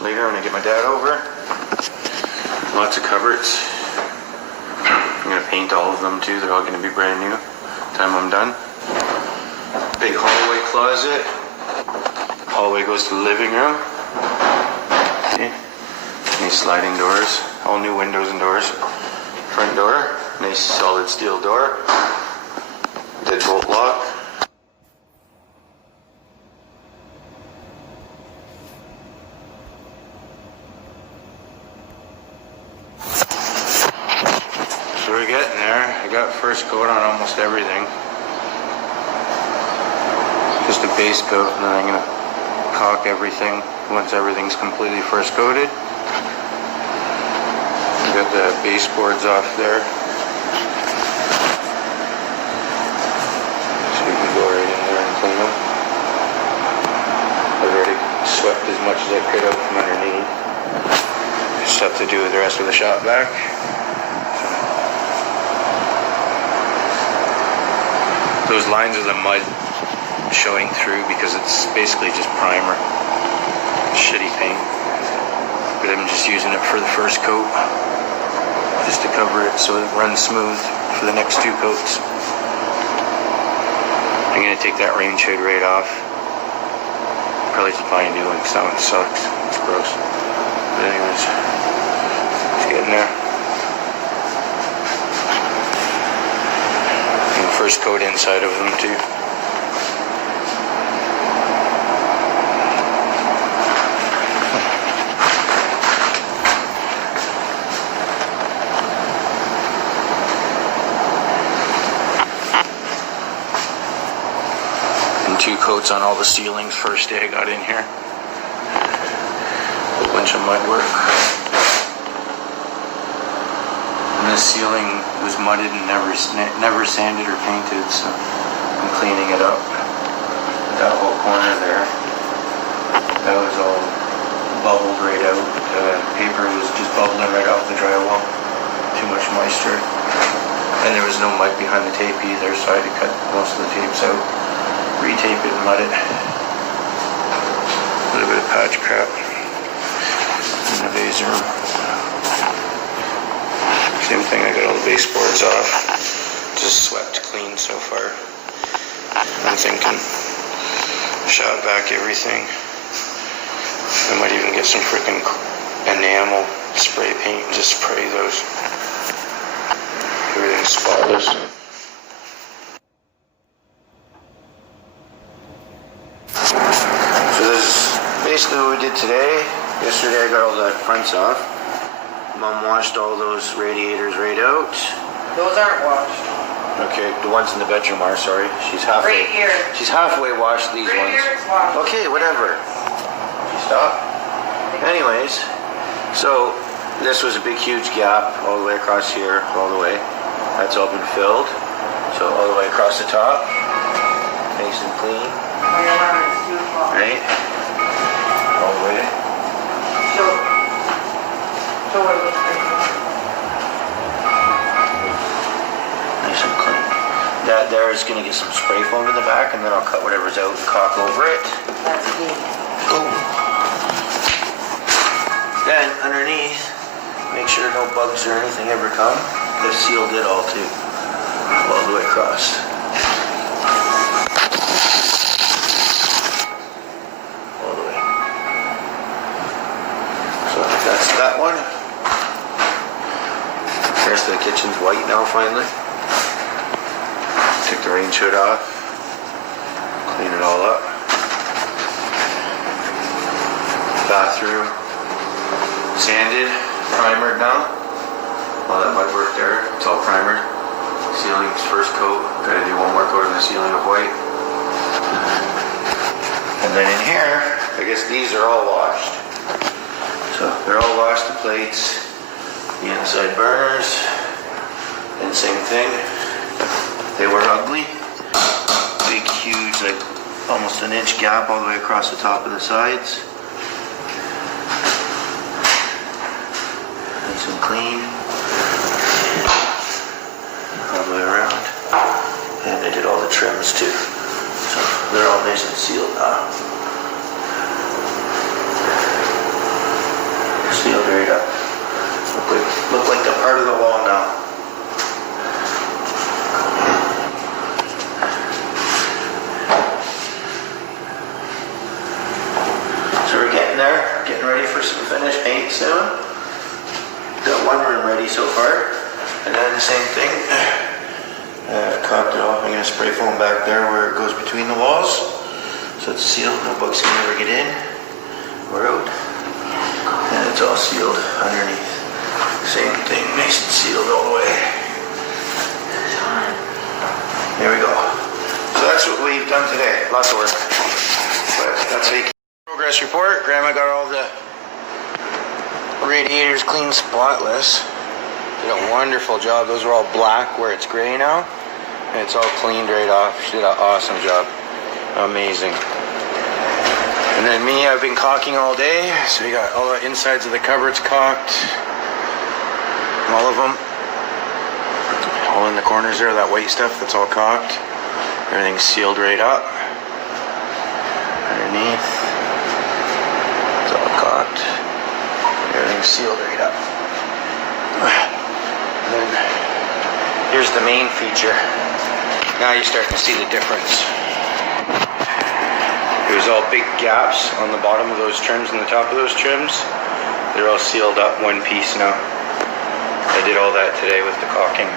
later when I get my dad over. Lots of cupboards. I'm gonna paint all of them too. They're all gonna be brand new time I'm done. Big hallway closet. Hallway goes to the living room. Okay. These sliding doors. All new windows and doors. Front door. Nice solid steel door. Deadbolt lock. So we're getting there. I got first coat on almost everything. Just a base coat, and then I'm going to caulk everything once everything's completely first coated. Got the baseboards off there. So we can go right in there and clean them. I've already swept as much as I could out from underneath. Just have to do the rest of the shop back. Those lines of the mud showing through because it's basically just primer. Shitty paint. But I'm just using it for the first coat. Just to cover it so it runs smooth for the next two coats. I'm going to take that range hood right off. Probably just buy a new one because that one sucks. It's gross. But anyways, it's getting there. And first coat inside of them too. Two coats on all the ceilings first day I got in here. A bunch of mud work. And this ceiling was mudded and never sanded or painted, so I'm cleaning it up. That whole corner there, that was all bubbled right out. The paper was just bubbling right off the drywall. Too much moisture. And there was no mud behind the tape either, so I had to cut most of the tapes out. Retape it and mud it. A little bit of patch crap in the vase room. Same thing, I got all the baseboards off. Just swept clean so far. I'm thinking shot back everything. I might even get some freaking enamel spray paint and just spray those. Everything's spotless. Basically what we did today. Yesterday I got all the fronts off. Mom washed all those radiators right out. Those aren't washed. Okay, the ones in the bedroom are, sorry. She's halfway. Right here. She's halfway washed these right ones. Here it's washed. Okay, whatever. She stopped. Anyways, so this was a big huge gap all the way across here, all the way. That's all been filled. So all the way across the top. Nice and clean. Right? All the way. So what it looks like. Nice and clean. That there is going to get some spray foam in the back, and then I'll cut whatever's out and caulk over it. That's clean. Boom. Then underneath, make sure no bugs or anything ever come. They've sealed it all too, all the way across. That's that one. The rest of the kitchen's white now finally. Took the range hood off. Clean it all up. Bathroom sanded, primered now. All that mud work there, it's all primered. Ceiling's first coat. Gotta do one more coat on the ceiling of white. And then in here, I guess these are all washed. So they're all washed, the plates, the inside burners, and same thing. They were ugly. Big, huge, like almost an inch gap all the way across the top of the sides. Nice and clean. All the way around. And they did all the trims too. So they're all nice and sealed now. So we're getting there, getting ready for some finished paint soon. Got one room ready so far. And then the same thing, caulked it off. I'm gonna spray foam back there where it goes between the walls. So it's sealed, no bugs can ever get in or out. And it's all sealed underneath. Same thing, nice and sealed all the way. There we go. So that's what we've done today. Lots of work. But that's a progress report. Grandma got all the radiators clean, spotless. Did a wonderful job. Those are all black where it's gray now. And it's all cleaned right off. She did an awesome job. Amazing. And then me, I've been caulking all day. So we got all the insides of the cupboards caulked. All of them. All in the corners there, that white stuff, that's all caulked. Everything's sealed right up. Underneath. It's all caulked. Everything's sealed right up. And then here's the main feature. Now you're starting to see the difference. There's all big gaps on the bottom of those trims and the top of those trims. They're all sealed up one piece now. I did all that today with the caulking.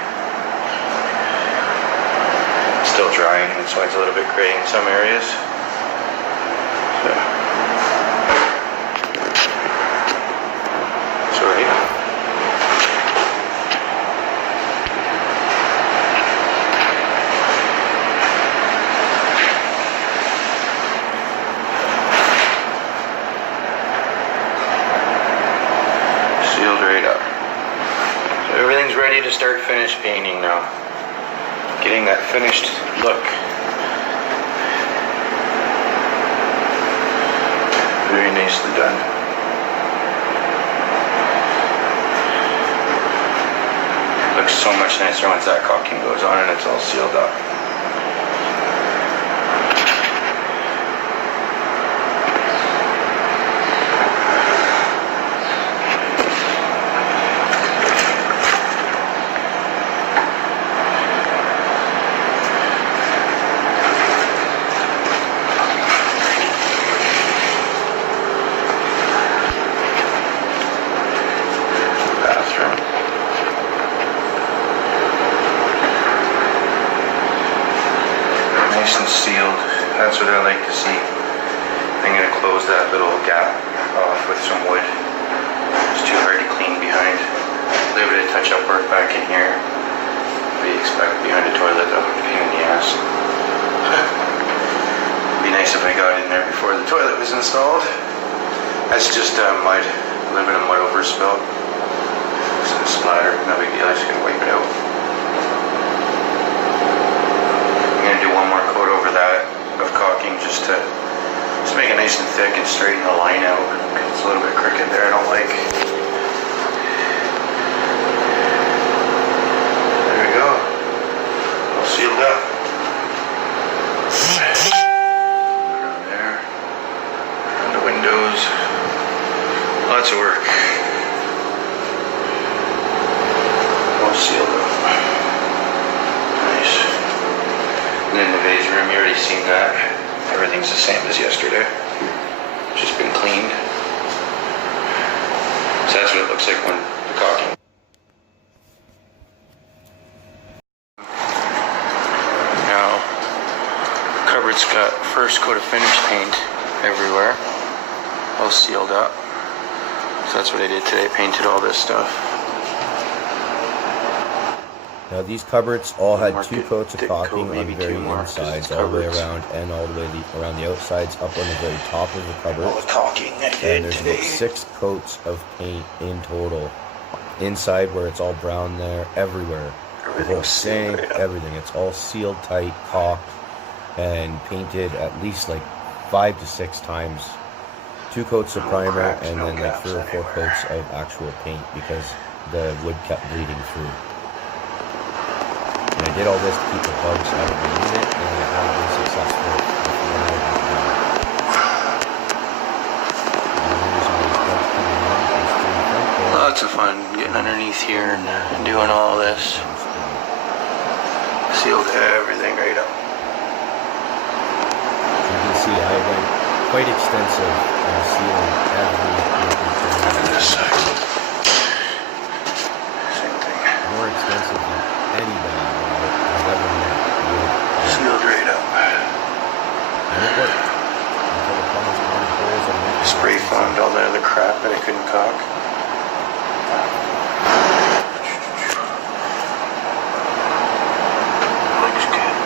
It's still drying, that's why it's a little bit gray in some areas. Sorry. Sealed right up. So everything's ready to start finish painting now. Getting that finished look. Very nicely done. Looks so much nicer once that caulking goes on and it's all sealed up. Sealed. That's what I like to see. I'm going to close that little gap off with some wood. It's too hard to clean behind. A little bit of touch-up work back in here. What do you expect behind a toilet though? Pain in the ass. It'd be nice if I got in there before the toilet was installed. That's just mud. A little bit of mud overspill. Some splatter. No big deal. I'm just going to wipe it out. Do one more coat over that of caulking just to make it nice and thick and straighten the line out. It's a little bit crooked there, I don't like. There we go. All sealed up. Around there. Around the windows. Lots of work. All sealed up. And in the vase room, you already seen that. Everything's the same as yesterday. Just been cleaned. So that's what it looks like when the caulking. Now, cupboard's got first coat of finish paint everywhere. All sealed up. So that's what I did today, painted all this stuff. Now these cupboards all had 2 coats of caulking on the very insides, all the way around, and all the way around the outsides, up on the very top of the cupboard. All the caulking I did and there's today. about 6 coats of paint in total. Inside where it's all brown there, everywhere. The whole sink, everything. It's all sealed tight, caulked, and painted at least like 5 to 6 times. 2 coats of primer, and then like 3 or 4 coats of actual paint because the wood kept bleeding through. And I did all this to keep the bugs out of the unit, and I have been successful with what I have done. Lots of fun getting underneath here and doing all this. Sealed everything right up. You can see I went quite extensive in sealing every This side. Same thing. more extensive than anybody I've ever met would. Sealed right up. And it worked. Until the plumbers wanted holes and Spray foamed all the other crap that I couldn't caulk. Looks good.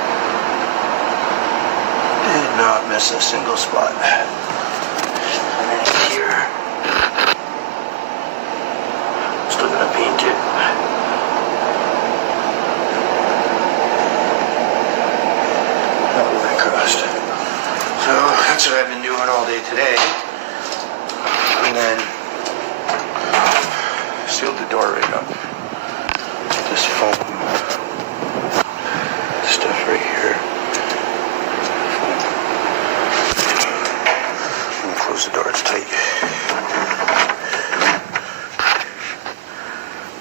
Did not miss a single spot. And then here. Still gonna paint it. Not with that crust. So that's what I've been doing all day today. And then sealed the door right up. This foam stuff right here. And close the door, it's tight.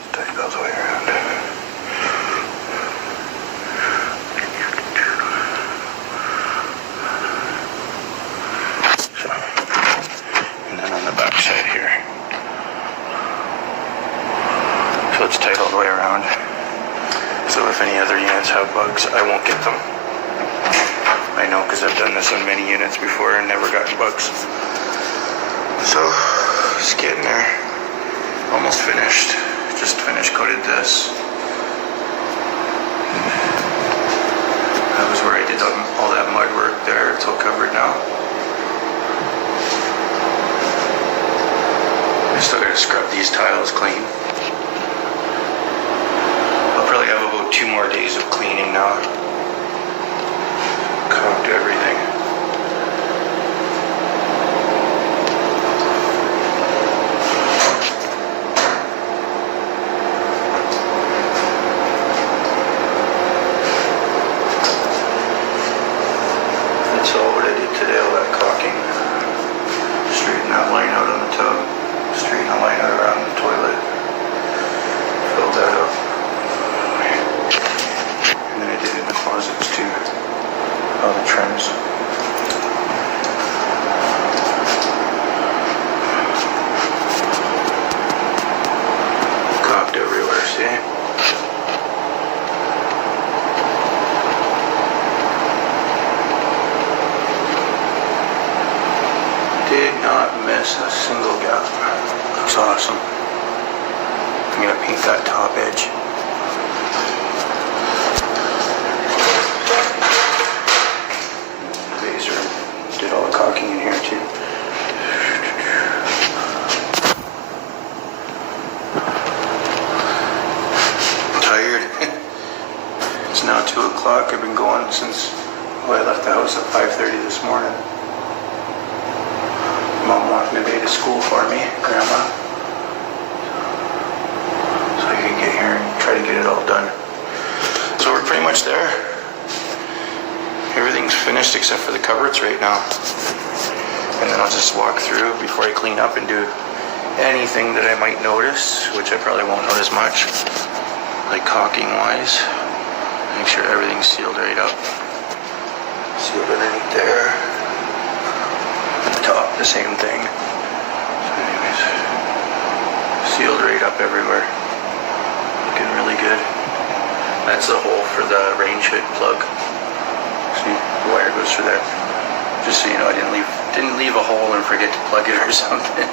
It's tight all the way around. And then on the back side here. So it's tight all the way around. So if any other units have bugs, I won't get them. I know because I've done this on many units before and never gotten bugs. So it's getting there. Almost finished. Just finish coated this. That was where I did all that mud work there. It's all covered now. I still gotta scrub these tiles clean. I'll probably have about 2 more days of cleaning now. Caulked everything. That's all what I did today, all that caulking. Straighten that line out on the tub. Straighten the line out around the toilet. Fill that up. And then I did it in the closets too. All the trims. Caulked everywhere, see? Did not miss a single gap. Looks awesome. I'm gonna paint that top edge. Laser did all the caulking in here too. I'm tired. It's now 2 o'clock. I've been going since I left the house at 5:30 this morning. Mom walked me to school for me, Grandma. So I can get here and try to get it all done. So we're pretty much there. Everything's finished except for the cupboards right now. And then I'll just walk through before I clean up and do anything that I might notice, which I probably won't notice much, like caulking wise. Make sure everything's sealed right up. Sealed underneath there. Top, the same thing. So anyways, sealed right up everywhere. Looking really good. That's the hole for the range hood plug. See, the wire goes through there. Just so you know, I didn't leave a hole and forget to plug it or something.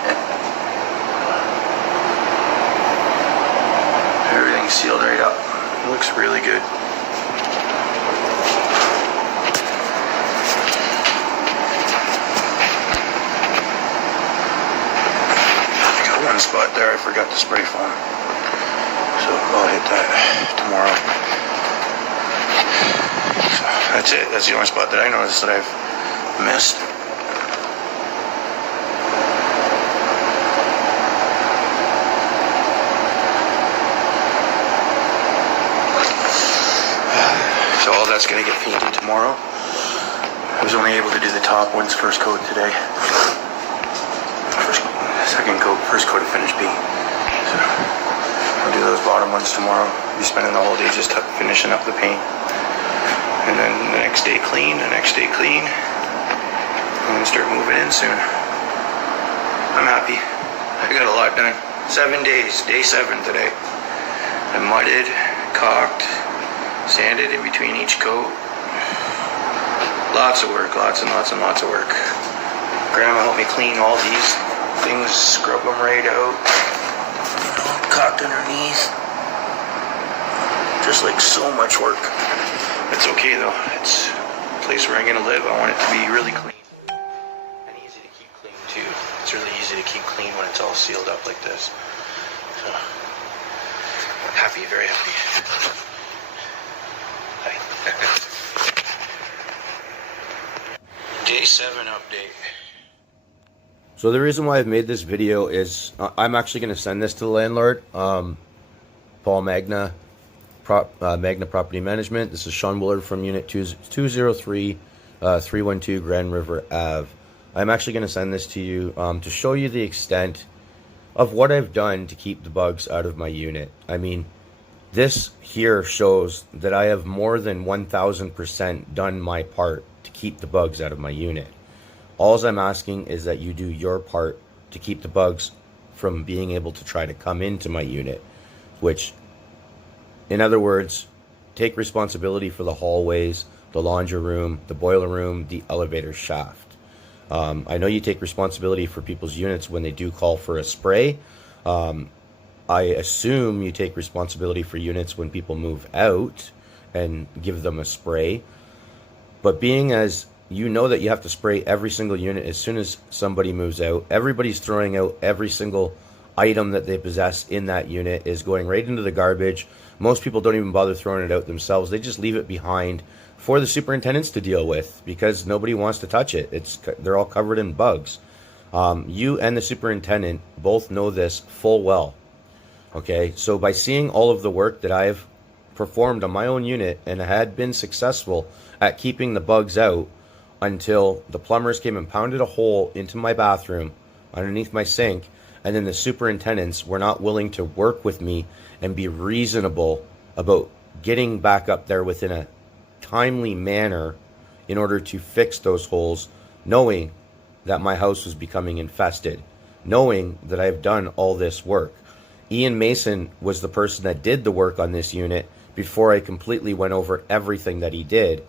Everything's sealed right up. It looks really good. One spot there I forgot to spray foam, so I'll hit that tomorrow. So that's it. That's the only spot that I noticed that I've missed. So all that's gonna get painted tomorrow. I was only able to do the top one's first coat today. Second coat, first coat of finished paint. So I'll do those bottom ones tomorrow. I'll be spending the whole day just finishing up the paint. And then the next day clean, the next day clean. I'm gonna start moving in soon. I'm happy. I got a lot done. 7 days, day 7 today. I mudded, caulked, sanded in between each coat. Lots of work, lots and lots and lots of work. Grandma helped me clean all these things, scrub them right out. Caulked underneath. Just like so much work. It's okay though. It's a place where I'm gonna live. I want it to be really clean. And easy to keep clean too. It's really easy to keep clean when it's all sealed up like this. So, happy, very happy. Hi. Day 7 update. So the reason why I've made this video is I'm actually going to send this to the landlord, Paul Magna, Magna Property Management. This is Sean Willard from Unit 203, 312 Granriver Ave. I'm actually going to send this to you to show you the extent of what I've done to keep the bugs out of my unit. I mean, this here shows that I have more than 1000% done my part to keep the bugs out of my unit. All I'm asking is that you do your part to keep the bugs from being able to try to come into my unit, which, in other words, take responsibility for the hallways, the laundry room, the boiler room, the elevator shaft. I know you take responsibility for people's units when they do call for a spray. I assume you take responsibility for units when people move out and give them a spray. But being as you know that you have to spray every single unit as soon as somebody moves out, everybody's throwing out every single item that they possess in that unit is going right into the garbage. Most people don't even bother throwing it out themselves. They just leave it behind for the superintendents to deal with because nobody wants to touch it. They're all covered in bugs. You and the superintendent both know this full well. Okay, so by seeing all of the work that I've performed on my own unit and had been successful at keeping the bugs out until the plumbers came and pounded a hole into my bathroom underneath my sink, and then the superintendents were not willing to work with me and be reasonable about getting back up there within a timely manner in order to fix those holes, knowing that my house was becoming infested, knowing that I've done all this work. Ian Mason was the person that did the work on this unit before I completely went over everything that he did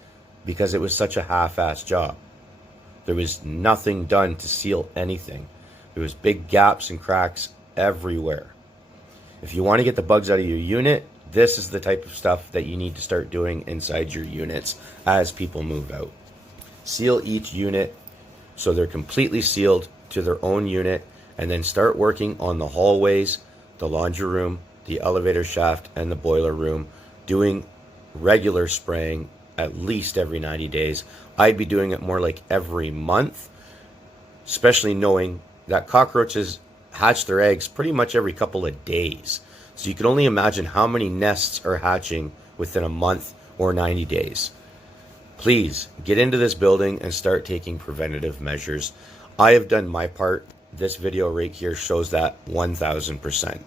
because it was such a half-assed job. There was nothing done to seal anything. There was big gaps and cracks everywhere. If you want to get the bugs out of your unit, this is the type of stuff that you need to start doing inside your units as people move out. Seal each unit so they're completely sealed to their own unit, and then start working on the hallways, the laundry room, the elevator shaft, and the boiler room, doing regular spraying at least every 90 days. I'd be doing it more like every month, especially knowing that cockroaches hatch their eggs pretty much every couple of days. So you can only imagine how many nests are hatching within a month or 90 days. Please get into this building and start taking preventative measures. I have done my part. This video right here shows that 1000%.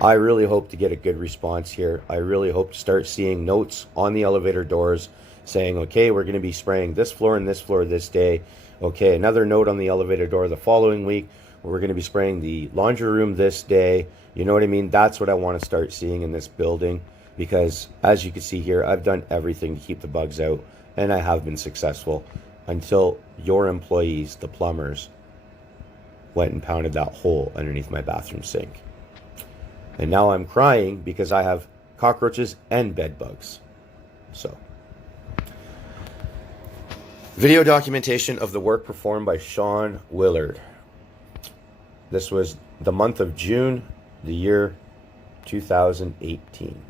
I really hope to get a good response here. I really hope to start seeing notes on the elevator doors saying, okay, we're going to be spraying this floor and this floor this day. Okay, another note on the elevator door the following week, we're going to be spraying the laundry room this day. You know what I mean? That's what I want to start seeing in this building, because as you can see here, I've done everything to keep the bugs out, and I have been successful until your employees, the plumbers, went and pounded that hole underneath my bathroom sink. And now I'm crying because I have cockroaches and bed bugs. So, video documentation of the work performed by Sean Willard. This was the month of June, the year 2018.